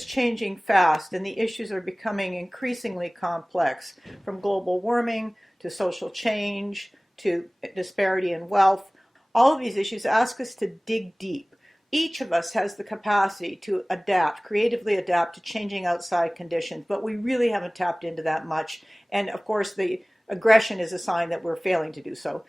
is changing fast, and the issues are becoming increasingly complex, from global warming to social change to disparity in wealth. All of these issues ask us to dig deep. Each of us has the capacity to adapt, creatively adapt to changing outside conditions, but we really haven't tapped into that much. And of course, the aggression is a sign that we're failing to do so.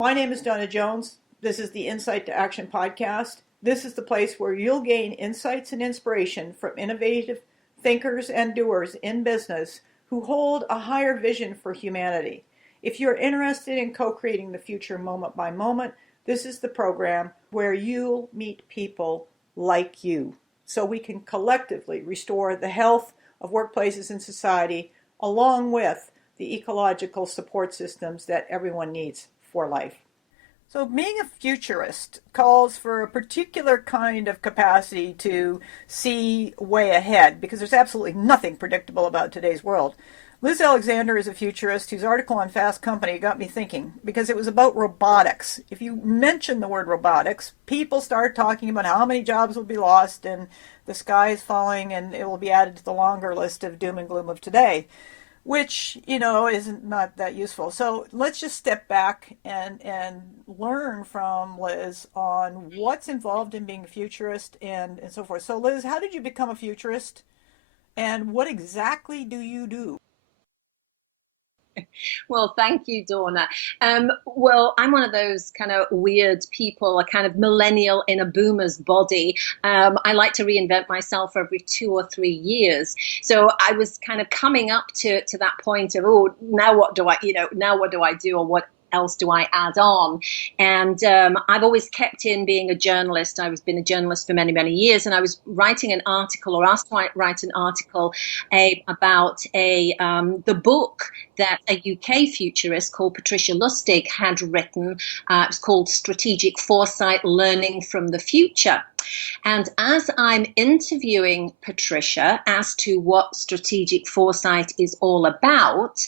My name is Dawna Jones. This is the Insight to Action podcast. This is the place where you'll gain insights and inspiration from innovative thinkers and doers in business who hold a higher vision for humanity. If you're interested in co-creating the future moment by moment, this is the program where you'll meet people like you, so we can collectively restore the health of workplaces and society, along with the ecological support systems that everyone needs for life. So being a futurist calls for a particular kind of capacity to see way ahead, because there's absolutely nothing predictable about today's world. Liz Alexander is a futurist whose article on Fast Company got me thinking, because it was about robotics. If you mention the word robotics, people start talking about how many jobs will be lost and the sky is falling and it will be added to the longer list of doom and gloom of today, which, isn't not that useful. So let's just step back and learn from Liz on what's involved in being a futurist and so forth. So Liz, how did you become a futurist, and what exactly do you do? Well, thank you, Dawna. Well, I'm one of those kind of weird people, a kind of millennial in a boomer's body. I like to reinvent myself every 2 or 3 years. So I was kind of coming up to that point of, now what do I do, or what else do I add on? And I've always kept in being a journalist. I've been a journalist for many, many years, and I was writing an article, or asked to write an article about the book that a UK futurist called Patricia Lustig had written. It was called Strategic Foresight: Learning from the Future. And as I'm interviewing Patricia as to what strategic foresight is all about,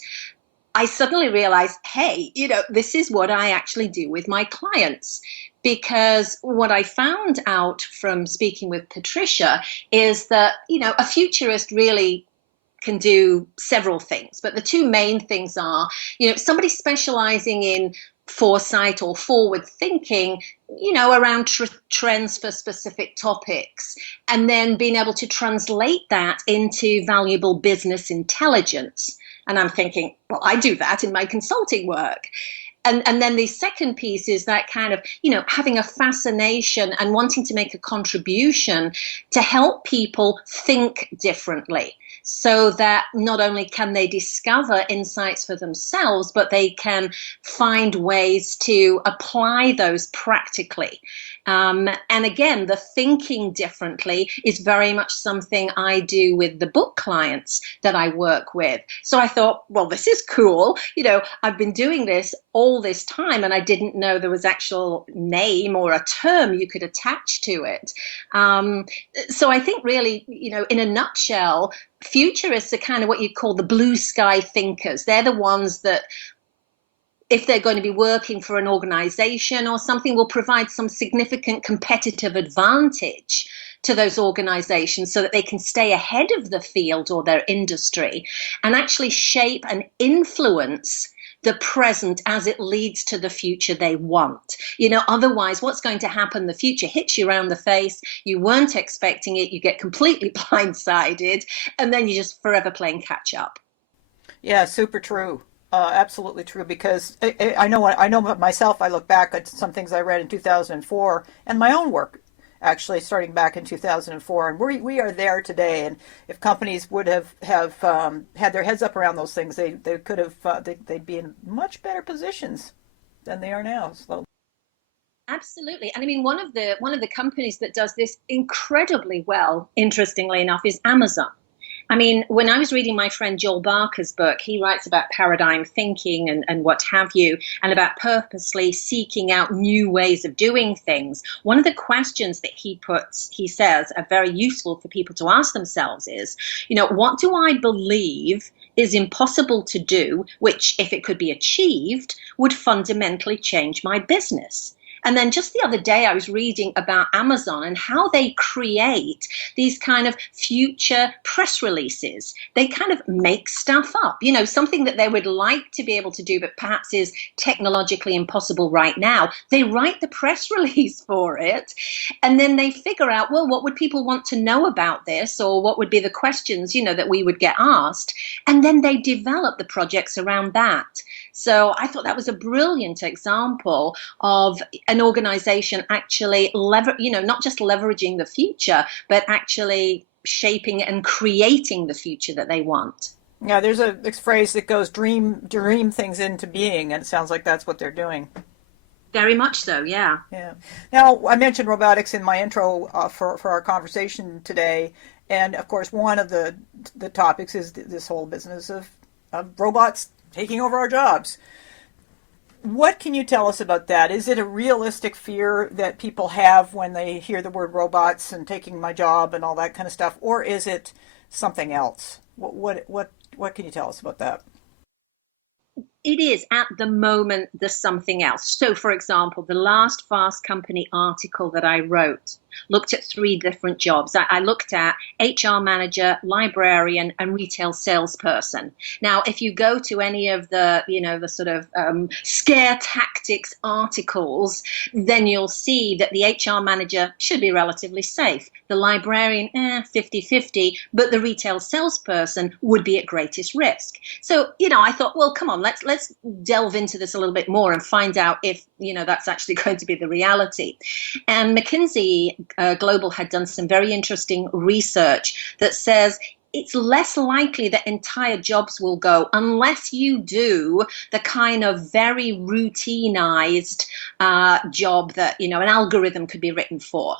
I suddenly realized, hey, this is what I actually do with my clients. Because what I found out from speaking with Patricia is that, a futurist really can do several things. But the two main things are, somebody specializing in foresight or forward thinking, around trends for specific topics, and then being able to translate that into valuable business intelligence. And I'm thinking, well, I do that in my consulting work. And then the second piece is that kind of, having a fascination and wanting to make a contribution to help people think differently, so that not only can they discover insights for themselves, but they can find ways to apply those practically. And again, the thinking differently is very much something I do with the book clients that I work with. So I thought, well, this is cool. I've been doing this all this time, and I didn't know there was actual name or a term you could attach to it. So I think really, in a nutshell, futurists are kind of what you call the blue sky thinkers. They're the ones that, if they're going to be working for an organization or something, will provide some significant competitive advantage to those organizations so that they can stay ahead of the field or their industry, and actually shape and influence the present as it leads to the future they want. Otherwise, what's going to happen? The future hits you around the face. You weren't expecting it. You get completely blindsided, and then you're just forever playing catch up. Yeah, super true. Absolutely true, because I know myself. I look back at some things I read in 2004 and my own work, actually starting back in 2004, and we are there today. And if companies would have had their heads up around those things, they could have they'd be in much better positions than they are now. So. Absolutely. And I mean, one of the companies that does this incredibly well, interestingly enough, is Amazon. I mean, when I was reading my friend Joel Barker's book, he writes about paradigm thinking and what have you, and about purposely seeking out new ways of doing things. One of the questions that he says are very useful for people to ask themselves is, what do I believe is impossible to do, which, if it could be achieved, would fundamentally change my business? And then just the other day, I was reading about Amazon and how they create these kind of future press releases. They kind of make stuff up, something that they would like to be able to do, but perhaps is technologically impossible right now. They write the press release for it, and then they figure out, well, what would people want to know about this, or what would be the questions, that we would get asked. And then they develop the projects around that. So I thought that was a brilliant example of an organization actually not just leveraging the future, but actually shaping and creating the future that they want. Yeah, there's a phrase that goes dream things into being, and it sounds like that's what they're doing. Very much so, yeah. Yeah. Now, I mentioned robotics in my intro for our conversation today, and of course, one of the topics is this whole business of robots taking over our jobs. What can you tell us about that? Is it a realistic fear that people have when they hear the word robots and taking my job and all that kind of stuff, or is it something else? What can you tell us about that? It is at the moment the something else. So, for example, the last Fast Company article that I wrote looked at 3 different jobs. I looked at HR manager, librarian, and retail salesperson. Now, if you go to any of the, the sort of scare tactics articles, then you'll see that the HR manager should be relatively safe. The librarian, 50-50, but the retail salesperson would be at greatest risk. So, I thought, well, come on, let's delve into this a little bit more and find out if, that's actually going to be the reality. And McKinsey Global had done some very interesting research that says it's less likely that entire jobs will go unless you do the kind of very routinized job that, an algorithm could be written for.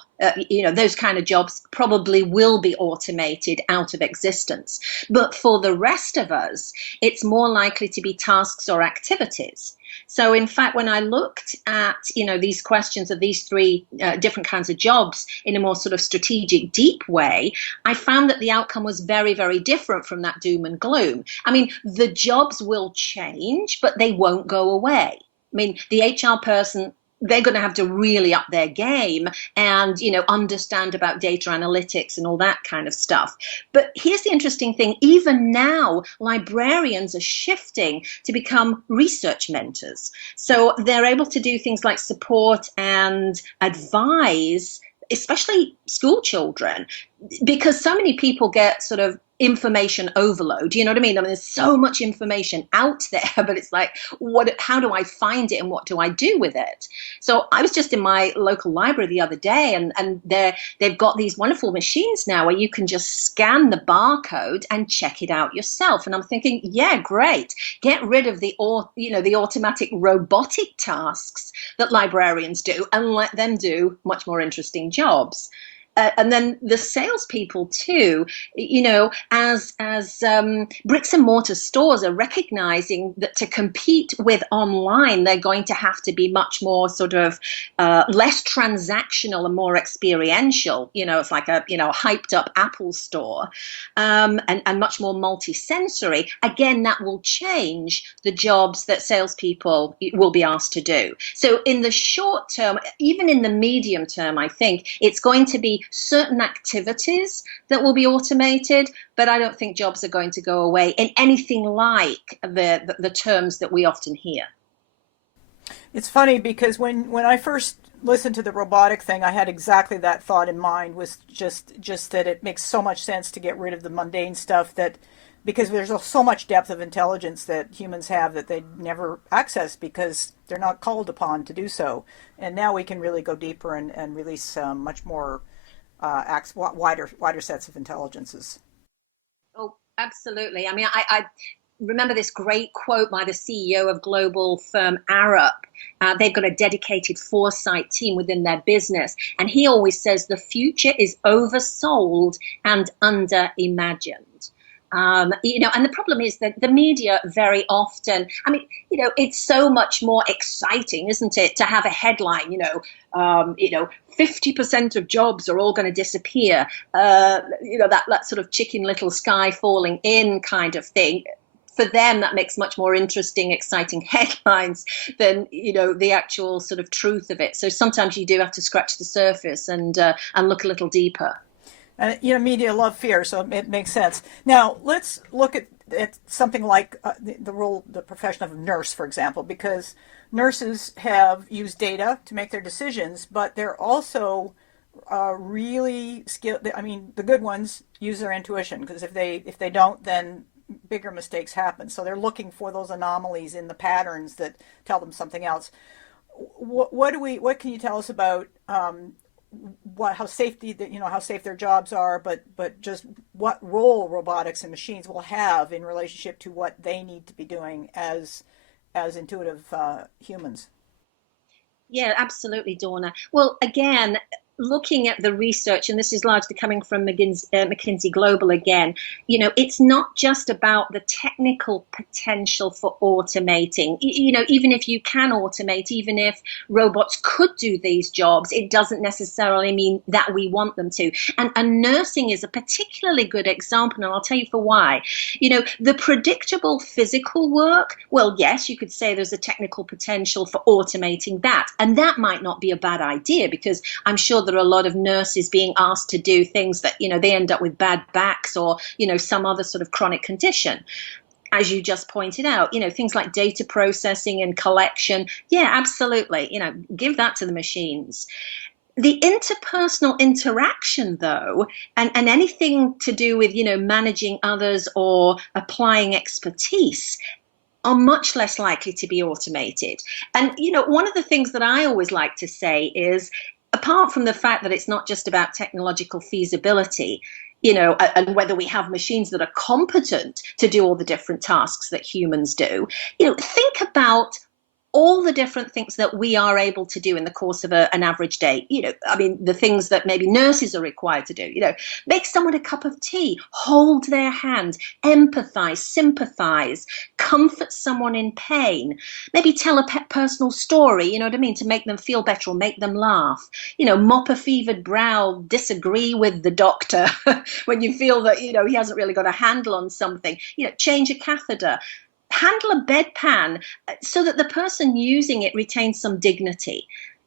Those kind of jobs probably will be automated out of existence. But for the rest of us, it's more likely to be tasks or activities. So, in fact, when I looked at, these questions of these 3 different kinds of jobs in a more sort of strategic, deep way, I found that the outcome was very, very different from that doom and gloom. I mean, the jobs will change, but they won't go away. I mean, the HR person, they're going to have to really up their game and, understand about data analytics and all that kind of stuff. But here's the interesting thing. Even now, librarians are shifting to become research mentors. So they're able to do things like support and advise, especially school children, because so many people get sort of information overload. You know what I mean? I mean, there's so much information out there, but it's like, how do I find it and what do I do with it? So I was just in my local library the other day, and they've got these wonderful machines now where you can just scan the barcode and check it out yourself. And I'm thinking, yeah, great. Get rid of the automatic robotic tasks that librarians do and let them do much more interesting jobs. And then the salespeople too, as bricks and mortar stores are recognizing that to compete with online, they're going to have to be much more sort of less transactional and more experiential. It's like a hyped up Apple store, and much more multi-sensory. Again, that will change the jobs that salespeople will be asked to do. So in the short term, even in the medium term, I think it's going to be certain activities that will be automated, but I don't think jobs are going to go away in anything like the terms that we often hear. It's funny because when I first listened to the robotic thing, I had exactly that thought in mind, was just that it makes so much sense to get rid of the mundane stuff, that because there's so much depth of intelligence that humans have that they never access because they're not called upon to do so. And now we can really go deeper and release much more wider sets of intelligences. Oh, absolutely. I mean, I remember this great quote by the CEO of global firm Arup. They've got a dedicated foresight team within their business. And he always says the future is oversold and under-imagined. And the problem is that the media very often, I mean, it's so much more exciting, isn't it, to have a headline, 50% of jobs are all going to disappear, that sort of Chicken Little sky falling in kind of thing. for them, that makes much more interesting, exciting headlines than, the actual sort of truth of it. So sometimes you do have to scratch the surface and look a little deeper. And media love fear, so it makes sense. Now let's look at something like the profession of nurse, for example, because nurses have used data to make their decisions, but they're also really skilled. I mean, the good ones use their intuition, because if they don't, then bigger mistakes happen. So they're looking for those anomalies in the patterns that tell them something else. What can you tell us about how safe their jobs are, but just what role robotics and machines will have in relationship to what they need to be doing as intuitive humans? Yeah, absolutely, Dawna. Well, again, looking at the research, and this is largely coming from McKinsey Global again, it's not just about the technical potential for automating. Even if you can automate, even if robots could do these jobs, it doesn't necessarily mean that we want them to. And nursing is a particularly good example, and I'll tell you for why. The predictable physical work, well, yes, you could say there's a technical potential for automating that. And that might not be a bad idea, because I'm sure there are a lot of nurses being asked to do things that, they end up with bad backs or, some other sort of chronic condition. As you just pointed out, things like data processing and collection. Yeah, absolutely. Give that to the machines. The interpersonal interaction, though, and anything to do with, managing others or applying expertise, are much less likely to be automated. And, one of the things that I always like to say is, apart from the fact that it's not just about technological feasibility, and whether we have machines that are competent to do all the different tasks that humans do, think about all the different things that we are able to do in the course of an average day. The things that maybe nurses are required to do, make someone a cup of tea, hold their hand, empathize, sympathize, comfort someone in pain, maybe tell a personal story, to make them feel better or make them laugh, mop a fevered brow, disagree with the doctor when you feel that, he hasn't really got a handle on something, change a catheter, handle a bedpan so that the person using it retains some dignity.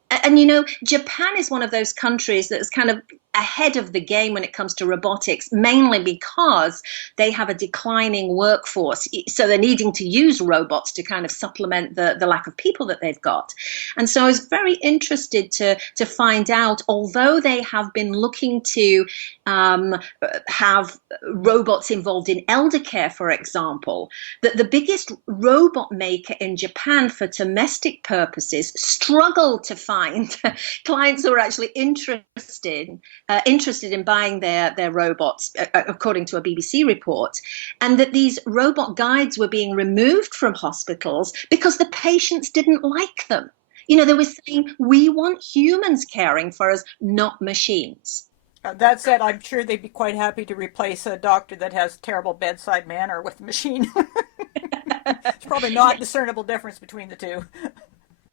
And, Japan is one of those countries that's kind of ahead of the game when it comes to robotics, mainly because they have a declining workforce. So they're needing to use robots to kind of supplement the lack of people that they've got. And so I was very interested to find out, although they have been looking to have robots involved in elder care, for example, that the biggest robot maker in Japan for domestic purposes struggled to find clients who are actually interested in buying their robots, according to a BBC report, and that these robot guides were being removed from hospitals because the patients didn't like them. They were saying, we want humans caring for us, not machines. That said, I'm sure they'd be quite happy to replace a doctor that has terrible bedside manner with a machine. It's probably not a discernible difference between the two.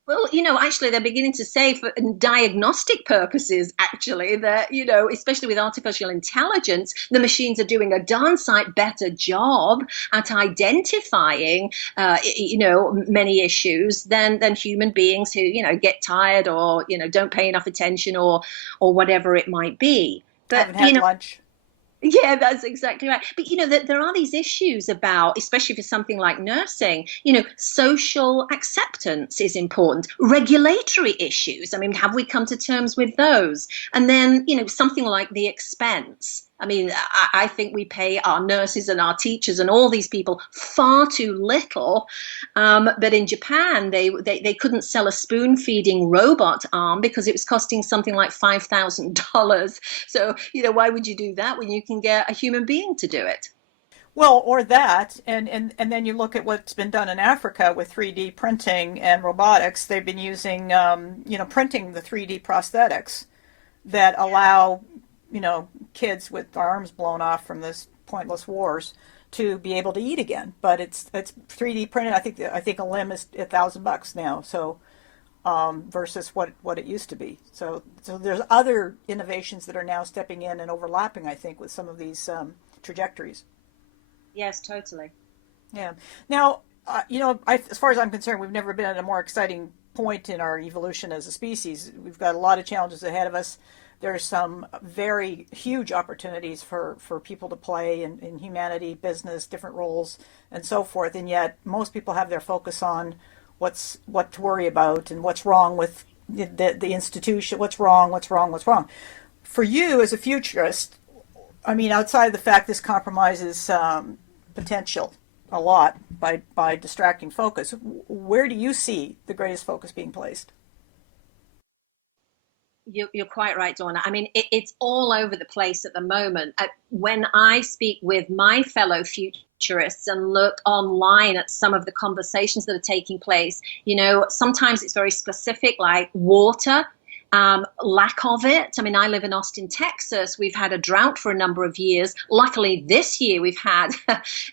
Well, actually, they're beginning to say for diagnostic purposes, actually, that, especially with artificial intelligence, the machines are doing a darn sight better job at identifying, many issues than human beings who, get tired or, don't pay enough attention or whatever it might be. But, haven't had lunch. Yeah, that's exactly right. But, there are these issues about, especially for something like nursing, social acceptance is important. Regulatory issues. Have we come to terms with those? And then, something like the expense. I think we pay our nurses and our teachers and all these people far too little. But in Japan, they couldn't sell a spoon-feeding robot arm because it was costing something like $5,000. So, why would you do that when you can get a human being to do it? Well, or that, and then you look at what's been done in Africa with 3D printing and robotics. They've been using, printing the 3D prosthetics that allow kids with arms blown off from this pointless wars to be able to eat again. But it's 3D printed. I think a limb is $1,000 now. So versus what it used to be. So there's other innovations that are now stepping in and overlapping, I think, with some of these trajectories. Yes, totally. Yeah. Now, as far as I'm concerned, we've never been at a more exciting point in our evolution as a species. We've got a lot of challenges ahead of us. There's some very huge opportunities for people to play in humanity, business, different roles, and so forth. And yet, most people have their focus on what to worry about and what's wrong with the institution. What's wrong? What's wrong? What's wrong? For you as a futurist, I mean, outside of the fact this compromises potential a lot by distracting focus, where do you see the greatest focus being placed? You're quite right, Dawna. I mean, it's all over the place at the moment. When I speak with my fellow futurists and look online at some of the conversations that are taking place, sometimes it's very specific, like water. Lack of it. I mean, I live in Austin, Texas. We've had a drought for a number of years. Luckily, this year we've had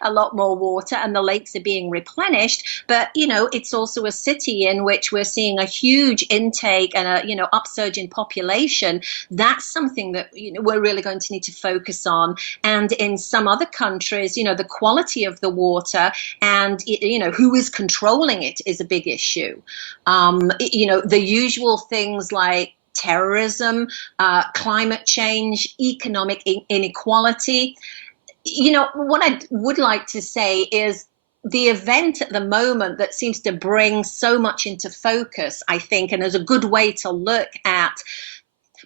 a lot more water and the lakes are being replenished. But, it's also a city in which we're seeing a huge intake and a, upsurge in population. That's something that, we're really going to need to focus on. And in some other countries, the quality of the water and, who is controlling it is a big issue. The usual things like terrorism, climate change, economic inequality. What I would like to say is the event at the moment that seems to bring so much into focus, I think, and as a good way to look at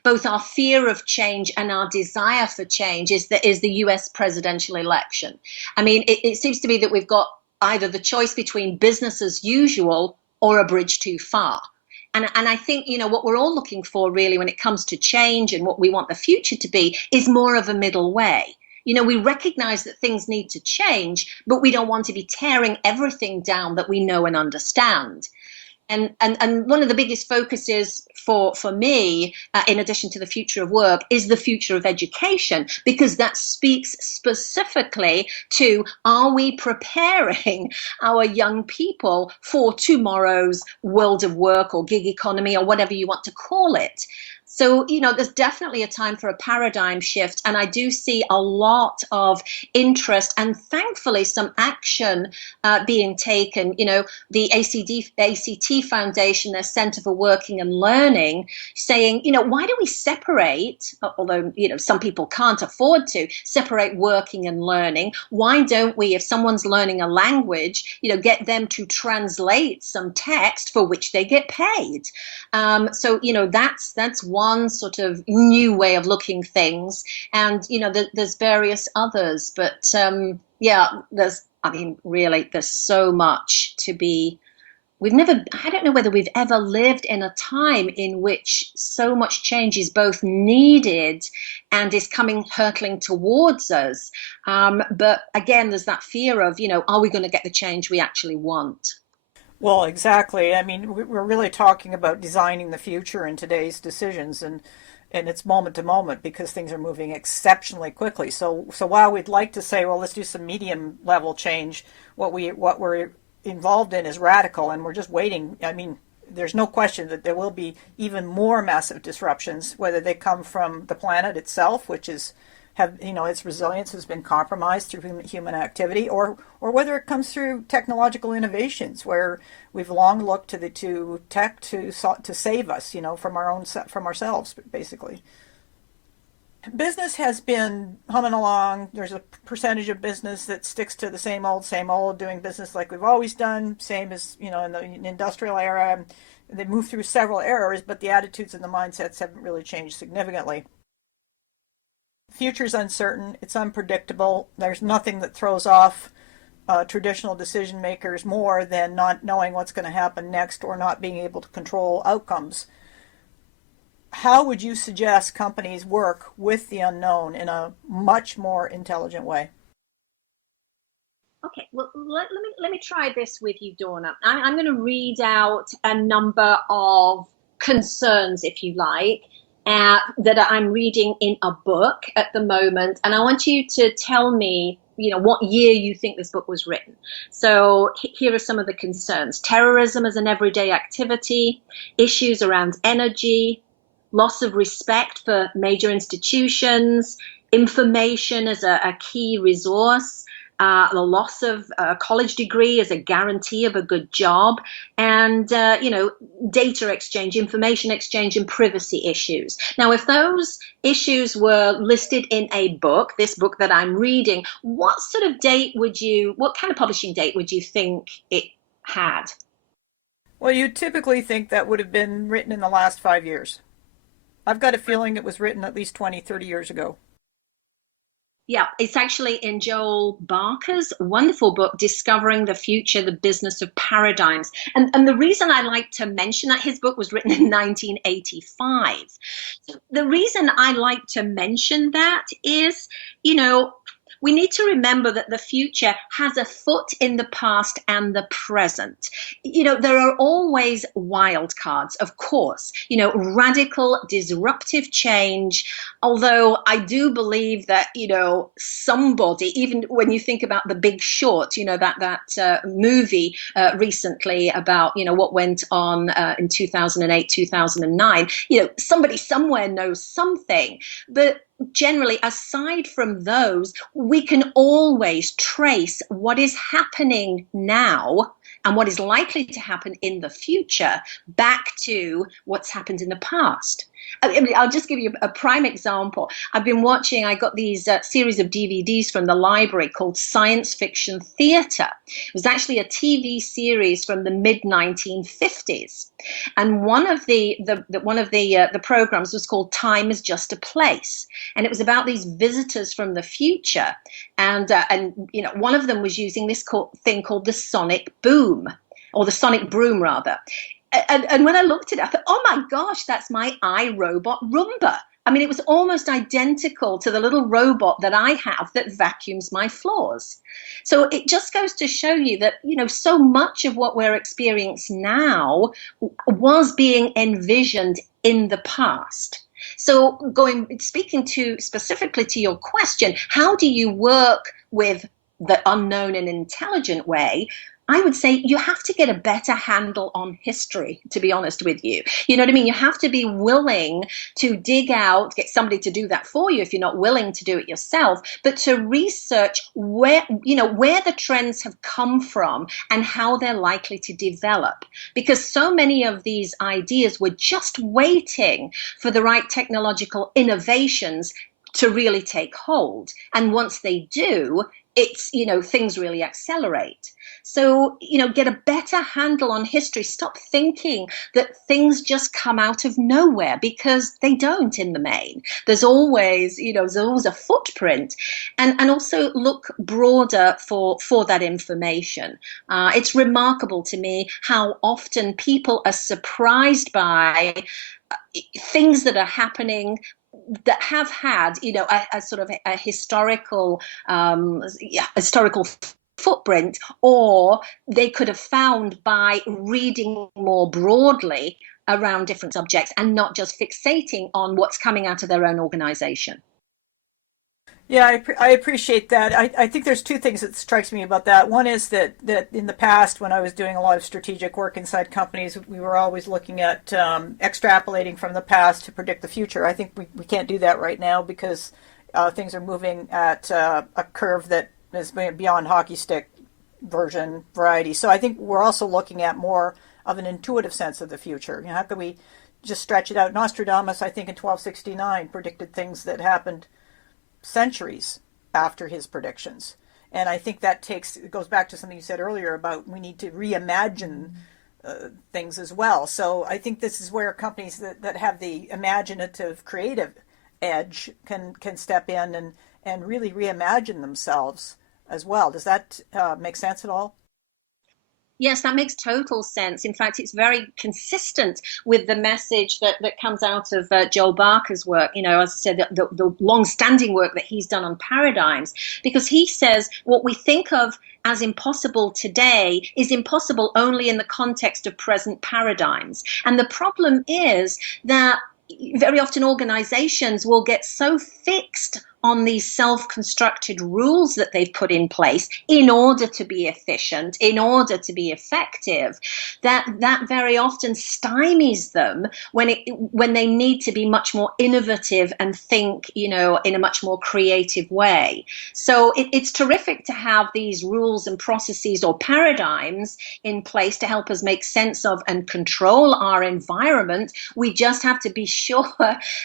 both our fear of change and our desire for change is the US presidential election. I mean, it seems to be that we've got either the choice between business as usual or a bridge too far. And I think, what we're all looking for really when it comes to change and what we want the future to be is more of a middle way. We recognize that things need to change, but we don't want to be tearing everything down that we know and understand. And one of the biggest focuses for me, in addition to the future of work, is the future of education, because that speaks specifically to, are we preparing our young people for tomorrow's world of work or gig economy or whatever you want to call it? So, there's definitely a time for a paradigm shift. And I do see a lot of interest and thankfully some action being taken. The ACT Foundation, their Center for Working and Learning, saying, why do we separate, although, some people can't afford to separate working and learning. Why don't we, if someone's learning a language, get them to translate some text for which they get paid? So, that's one sort of new way of looking things. And, there's various others. But, there's so much to be. I don't know whether we've ever lived in a time in which so much change is both needed and is coming hurtling towards us. But again, there's that fear of, are we going to get the change we actually want? Well, exactly. I mean, we're really talking about designing the future in today's decisions, and it's moment to moment because things are moving exceptionally quickly. So while we'd like to say, well, let's do some medium level change, what we're involved in is radical, and we're just waiting. I mean, there's no question that there will be even more massive disruptions, whether they come from the planet itself, which is its resilience has been compromised through human activity, or whether it comes through technological innovations, where we've long looked to tech to save us, from ourselves, basically. Business has been humming along. There's a percentage of business that sticks to the same old, doing business like we've always done, same as, in the industrial era. They move through several eras, but the attitudes and the mindsets haven't really changed significantly. Future's uncertain. It's unpredictable. There's nothing that throws off traditional decision makers more than not knowing what's going to happen next or not being able to control outcomes. How would you suggest companies work with the unknown in a much more intelligent way? Okay, well, let me try this with you, Dawna. I'm going to read out a number of concerns, if you like, that I'm reading in a book at the moment, and I want you to tell me, what year you think this book was written. So here are some of the concerns: terrorism as an everyday activity, issues around energy, loss of respect for major institutions, information as a key resource, the loss of a college degree as a guarantee of a good job, and data exchange, information exchange, and privacy issues. Now, if those issues were listed in a book, this book that I'm reading, what kind of publishing date would you think it had? Well, you typically think that would have been written in the last 5 years. I've got a feeling it was written at least 20, 30 years ago. Yeah, it's actually in Joel Barker's wonderful book, Discovering the Future, the Business of Paradigms. And the reason I like to mention that his book was written in 1985. The reason I like to mention that is, we need to remember that the future has a foot in the past and the present. There are always wild cards, of course, radical, disruptive change. Although I do believe that, somebody, even when you think about The Big Short, that movie recently about, what went on in 2008, 2009, somebody somewhere knows something. But generally, aside from those, we can always trace what is happening now and what is likely to happen in the future back to what's happened in the past. I'll just give you a prime example. I got these series of DVDs from the library called Science Fiction Theater. It was actually a TV series from the mid-1950s. And one of the programs was called Time is Just a Place. And it was about these visitors from the future. And one of them was using this thing called the sonic boom, or the sonic broom rather. And when I looked at it, I thought, oh my gosh, that's my iRobot Roomba. I mean, it was almost identical to the little robot that I have that vacuums my floors. So it just goes to show you that, so much of what we're experiencing now was being envisioned in the past. So speaking specifically to your question, how do you work with the unknown in an intelligent way? I would say you have to get a better handle on history, to be honest with you. You know what I mean? You have to be willing to dig out, get somebody to do that for you if you're not willing to do it yourself, but to research where the trends have come from and how they're likely to develop. Because so many of these ideas were just waiting for the right technological innovations to really take hold. And once they do, things really accelerate. So, get a better handle on history. Stop thinking that things just come out of nowhere, because they don't in the main. There's always a footprint, and also look broader for that information. It's remarkable to me how often people are surprised by things that are happening that have had, a sort of a historical footprint, or they could have found by reading more broadly around different subjects and not just fixating on what's coming out of their own organization. Yeah, I appreciate that. I think there's two things that strikes me about that. One is that in the past, when I was doing a lot of strategic work inside companies, we were always looking at extrapolating from the past to predict the future. I think we can't do that right now, because things are moving at a curve that is beyond hockey stick variety. So I think we're also looking at more of an intuitive sense of the future. How can we just stretch it out? Nostradamus, I think in 1269, predicted things that happened centuries after his predictions. And I think that goes back to something you said earlier about we need to reimagine things as well. So I think this is where companies that have the imaginative, creative edge can step in and really reimagine themselves as well. Does that make sense at all? Yes, that makes total sense. In fact, it's very consistent with the message that comes out of Joel Barker's work, as I said, the long-standing work that he's done on paradigms, because he says what we think of as impossible today is impossible only in the context of present paradigms. And the problem is that very often organizations will get so fixed on these self-constructed rules that they've put in place in order to be efficient, in order to be effective, that very often stymies them when they need to be much more innovative and think, in a much more creative way. So it's terrific to have these rules and processes or paradigms in place to help us make sense of and control our environment. We just have to be sure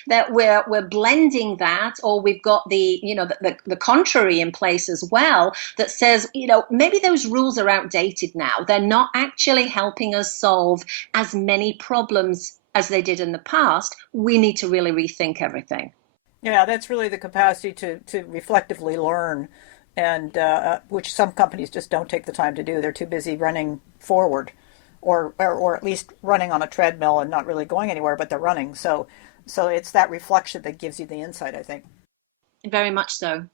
that we're blending that, or we've got the contrary in place as well, that says, maybe those rules are outdated now. They're not actually helping us solve as many problems as they did in the past. We need to really rethink everything. Yeah, that's really the capacity to reflectively learn, and which some companies just don't take the time to do. They're too busy running forward, or at least running on a treadmill and not really going anywhere, but they're running. So it's that reflection that gives you the insight, I think. Very much so.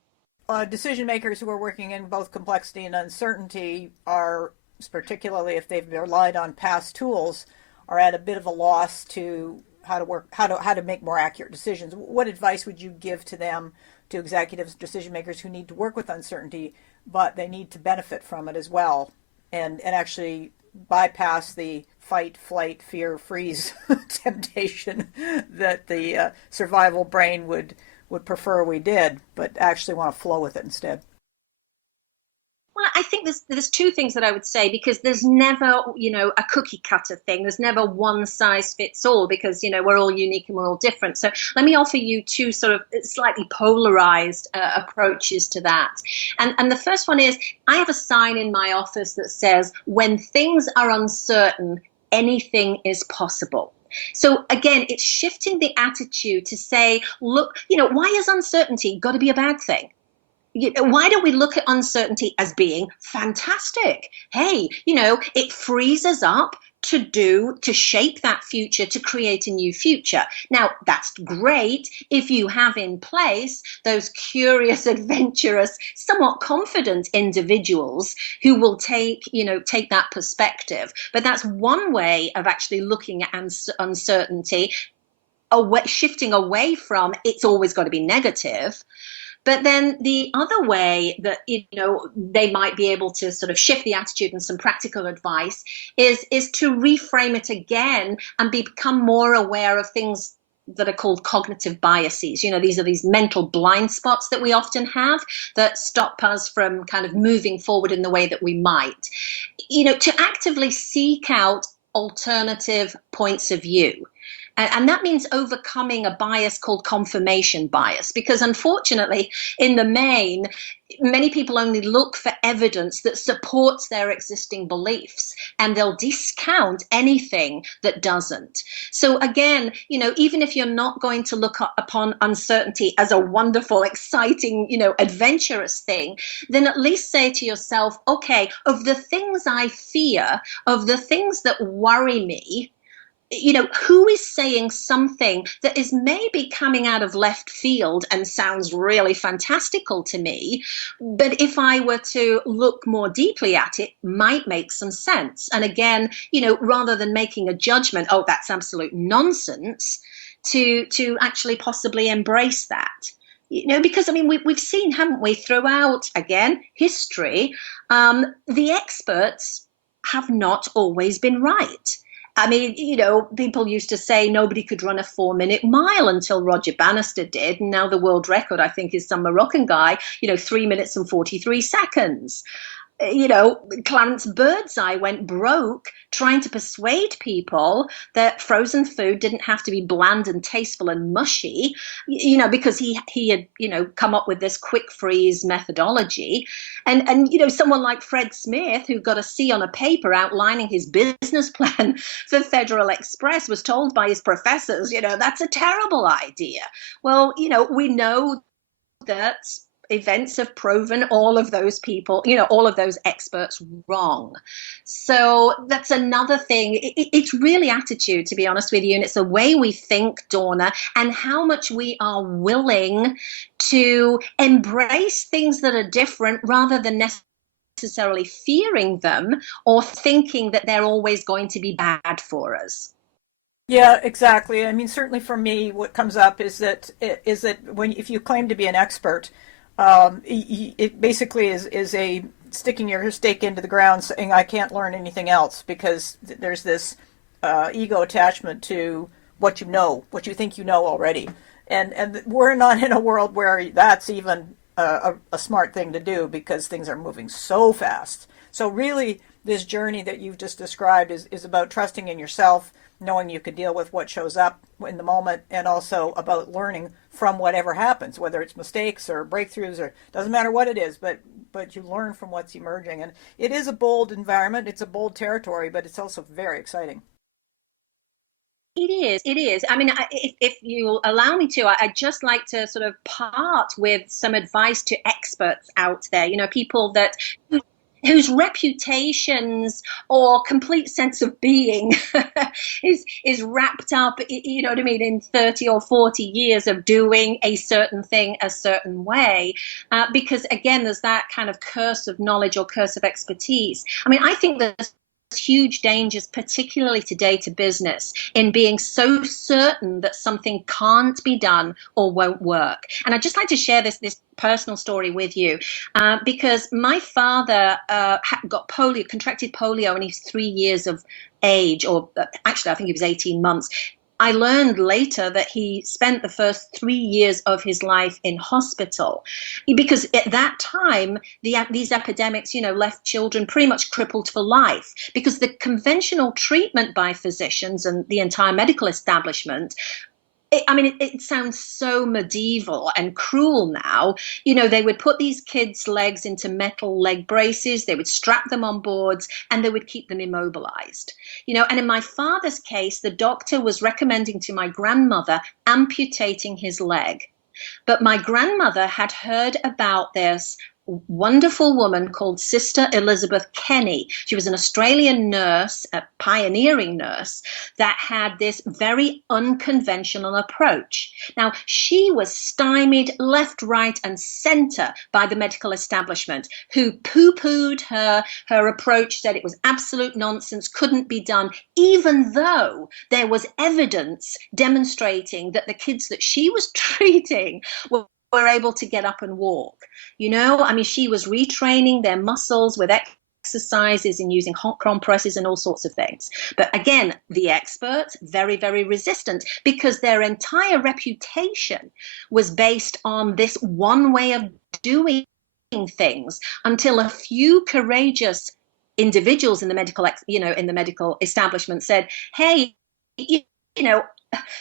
Decision makers who are working in both complexity and uncertainty are, particularly if they've relied on past tools, are at a bit of a loss to how to make more accurate decisions. What advice would you give to them, to executives, decision makers who need to work with uncertainty, but they need to benefit from it as well, and actually bypass the fight, flight, fear, freeze temptation that the survival brain would prefer we did, but actually want to flow with it instead? Well, I think there's two things that I would say, because there's never, a cookie cutter thing. There's never one size fits all, because, we're all unique and we're all different. So let me offer you two sort of slightly polarized approaches to that. And the first one is, I have a sign in my office that says, when things are uncertain, anything is possible. So again, it's shifting the attitude to say, look, why is uncertainty got to be a bad thing? Why don't we look at uncertainty as being fantastic? Hey, it frees us up to shape that future, to create a new future. Now, that's great if you have in place those curious, adventurous, somewhat confident individuals who will take that perspective. But that's one way of actually looking at uncertainty, shifting away from it's always got to be negative. But then the other way that, they might be able to sort of shift the attitude, and some practical advice is to reframe it again and become more aware of things that are called cognitive biases. These are these mental blind spots that we often have that stop us from kind of moving forward in the way that we might. To actively seek out alternative points of view. And that means overcoming a bias called confirmation bias, because unfortunately, in the main, many people only look for evidence that supports their existing beliefs, and they'll discount anything that doesn't. So again, even if you're not going to look upon uncertainty as a wonderful, exciting, adventurous thing, then at least say to yourself, okay, of the things I fear, of the things that worry me, who is saying something that is maybe coming out of left field and sounds really fantastical to me, but if I were to look more deeply at it, might make some sense. And again, rather than making a judgment, oh, that's absolute nonsense, to actually possibly embrace that. Because we've seen, haven't we, throughout, again, history, the experts have not always been right. People used to say nobody could run a 4-minute mile until Roger Bannister did. And now the world record, I think, is some Moroccan guy, 3 minutes and 43 seconds. Clarence Birdseye went broke trying to persuade people that frozen food didn't have to be bland and tasteful and mushy, because he had, come up with this quick freeze methodology. And someone like Fred Smith, who got a C on a paper outlining his business plan for Federal Express, was told by his professors, that's a terrible idea. Well, we know that events have proven all of those people, all of those experts wrong. So that's another thing. It's really attitude, to be honest with you. And it's the way we think, Dawna, and how much we are willing to embrace things that are different rather than necessarily fearing them or thinking that they're always going to be bad for us. Yeah, exactly. I mean, certainly for me, what comes up is that when if you claim to be an expert, it basically is a sticking your stake into the ground, saying I can't learn anything else because there's this ego attachment to what you know, what you think you know already, and we're not in a world where that's even a smart thing to do because things are moving so fast. So really, this journey that you've just described is about trusting in yourself, knowing you can deal with what shows up in the moment, and also about learning from whatever happens, whether it's mistakes or breakthroughs or doesn't matter what it is, but you learn from what's emerging. And it is a bold environment, it's a bold territory, but it's also very exciting. It is. It is. I mean, if you allow me to, I'd just like to sort of part with some advice to experts out there, people that whose reputations or complete sense of being is wrapped up, you know what I mean, in 30 or 40 years of doing a certain thing a certain way. Because again, there's that kind of curse of knowledge or curse of expertise. I mean, I think there's huge dangers, particularly today, to business in being so certain that something can't be done or won't work. And I'd just like to share this personal story with you, because my father got polio, contracted polio, when he's 3 years of age, or actually, I think he was 18 months. I learned later that he spent the first 3 years of his life in hospital because at that time, these epidemics, left children pretty much crippled for life because the conventional treatment by physicians and the entire medical establishment, it sounds so medieval and cruel now. They would put these kids' legs into metal leg braces, they would strap them on boards, and they would keep them immobilized. And in my father's case, the doctor was recommending to my grandmother amputating his leg. But my grandmother had heard about this wonderful woman called Sister Elizabeth Kenny. She was an Australian nurse, a pioneering nurse, that had this very unconventional approach. Now, she was stymied left, right, and center by the medical establishment, who poo-pooed her approach, said it was absolute nonsense, couldn't be done, even though there was evidence demonstrating that the kids that she was treating were able to get up and walk. I mean, she was retraining their muscles with exercises and using hot compresses and all sorts of things. But again, the experts, very, very resistant because their entire reputation was based on this one way of doing things until a few courageous individuals in the medical establishment said, hey, you know,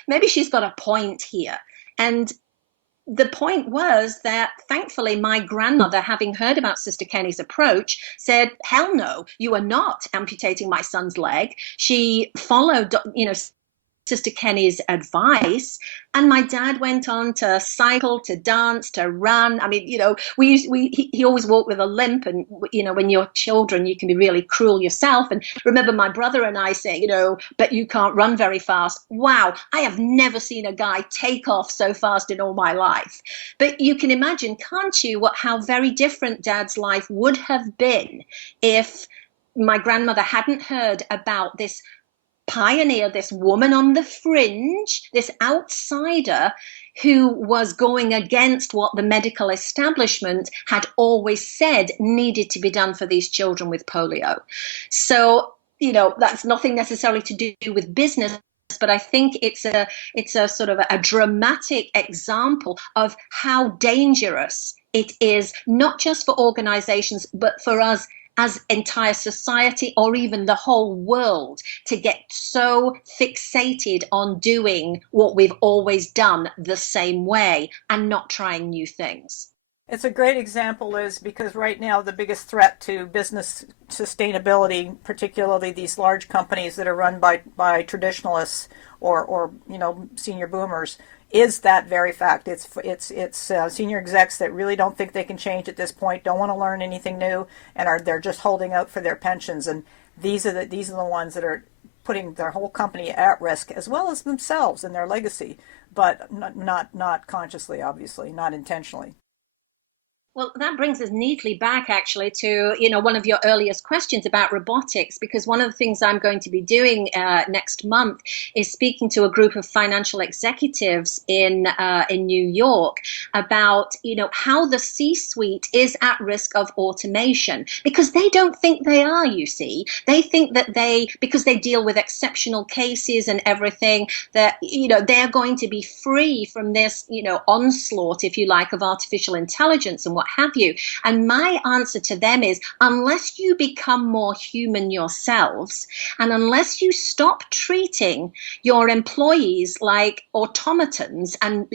maybe she's got a point here. And the point was that thankfully my grandmother, having heard about Sister Kenny's approach, said, hell no, you are not amputating my son's leg. She followed, Sister Kenny's advice, and my dad went on to cycle, to dance, to run. I mean, he always walked with a limp, and when you're children, you can be really cruel yourself. And remember my brother and I say, but you can't run very fast. Wow, I have never seen a guy take off so fast in all my life. But you can imagine, can't you, how very different Dad's life would have been if my grandmother hadn't heard about this pioneer, this woman on the fringe, this outsider who was going against what the medical establishment had always said needed to be done for these children with polio. So, that's nothing necessarily to do with business, but I think it's a sort of a dramatic example of how dangerous it is, not just for organizations, but for us as entire society or even the whole world, to get so fixated on doing what we've always done the same way and not trying new things. It's a great example, Liz, because right now the biggest threat to business sustainability, particularly these large companies that are run by traditionalists or senior boomers, is that very fact. It's senior execs that really don't think they can change at this point, don't want to learn anything new, and they're just holding out for their pensions. And these are the ones that are putting their whole company at risk, as well as themselves and their legacy, but not consciously, obviously, not intentionally. Well, that brings us neatly back actually to, one of your earliest questions about robotics, because one of the things I'm going to be doing next month is speaking to a group of financial executives in New York about, how the C-suite is at risk of automation, because they don't think they are, you see. They think that because they deal with exceptional cases and everything, that, they're going to be free from this, onslaught, if you like, of artificial intelligence and what have you. And my answer to them is, unless you become more human yourselves, and unless you stop treating your employees like automatons and,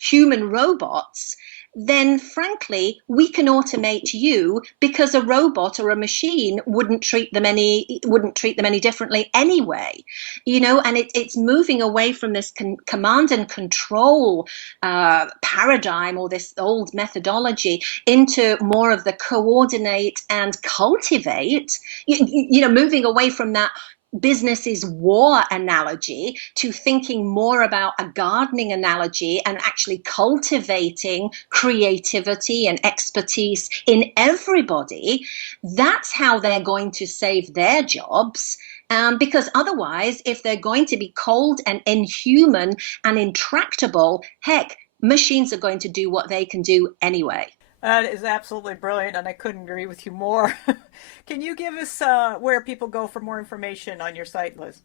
human robots, then frankly, we can automate you, because a robot or a machine wouldn't treat them any differently anyway. And it's moving away from this command and control paradigm, or this old methodology, into more of the coordinate and cultivate, moving away from that business is war analogy to thinking more about a gardening analogy, and actually cultivating creativity and expertise in everybody. That's how they're going to save their jobs. Because otherwise, if they're going to be cold and inhuman and intractable, heck, machines are going to do what they can do anyway. That is absolutely brilliant, and I couldn't agree with you more. Can you give us where people go for more information on your site, Liz?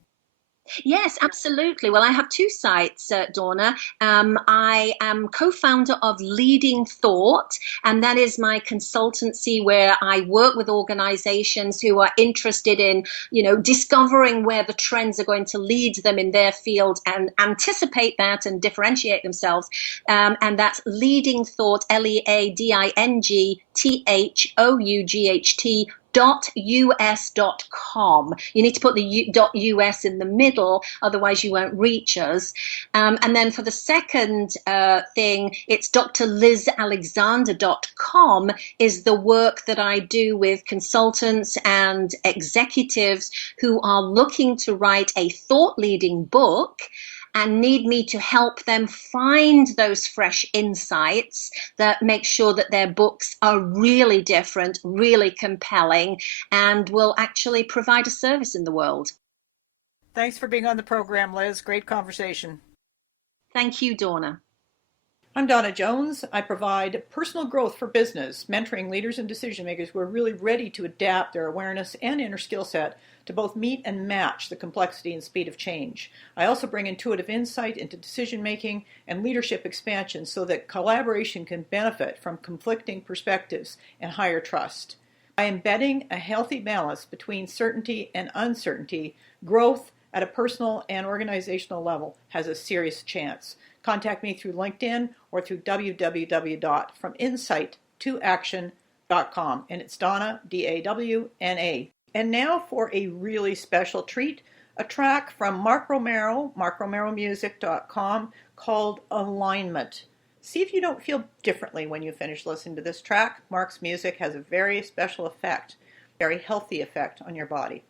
Yes, absolutely. Well, I have two sites, Dawna. I am co-founder of Leading Thought, and that is my consultancy where I work with organizations who are interested in, discovering where the trends are going to lead them in their field and anticipate that and differentiate themselves. And that's Leading Thought, LeadingThough .us.com. You need to put the .us in the middle, otherwise you won't reach us. And then for the second thing, it's drlizalexander.com is the work that I do with consultants and executives who are looking to write a thought-leading book and need me to help them find those fresh insights that make sure that their books are really different, really compelling, and will actually provide a service in the world. Thanks for being on the program, Liz. Great conversation. Thank you, Dawna. I'm Dawna Jones. I provide personal growth for business, mentoring leaders and decision makers who are really ready to adapt their awareness and inner skill set to both meet and match the complexity and speed of change. I also bring intuitive insight into decision making and leadership expansion so that collaboration can benefit from conflicting perspectives and higher trust. By embedding a healthy balance between certainty and uncertainty, growth at a personal and organizational level has a serious chance. Contact me through LinkedIn or through www.frominsighttoaction.com. And it's Dawna, Dawna. And now for a really special treat, a track from Mark Romero, markromeromusic.com, called Alignment. See if you don't feel differently when you finish listening to this track. Mark's music has a very special effect, very healthy effect on your body.